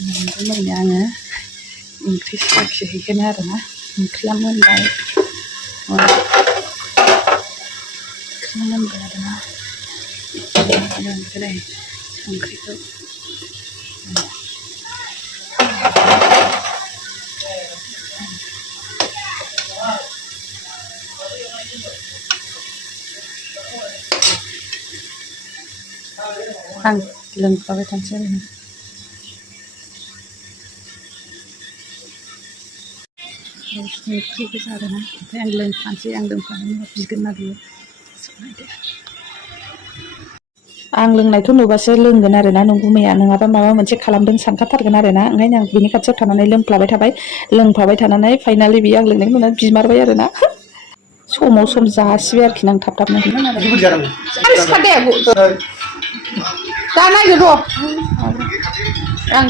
मैया आङो ओंख्रि साखिहैगोन आरोना ओंख्रिया मोनबाय आरोना ओमफ्राय ओंख्रिखौ आं लोंफाबाय थानोसै आरो ओंख्रि गोजा आरोना ओमफ्राय आं लोंफानोसै आं लोंफानानै बिगोन ना बियो आं लोंनायखौ नुबासो लोंगोन आरोना नंगुमैया नङाबा माबा मोनसे खालामदों सानखाथारगोन आरोना ओंखायनो आं बिनि खाथियाव थानानै लोंफ्लाबाय थानानै फाइनालि बियो आं लोंनायखौ नुनानै बिमारबाय आरोना समाव सम जासिबाय आरोखि आं थाब थाबनो दा नायगोन र' आं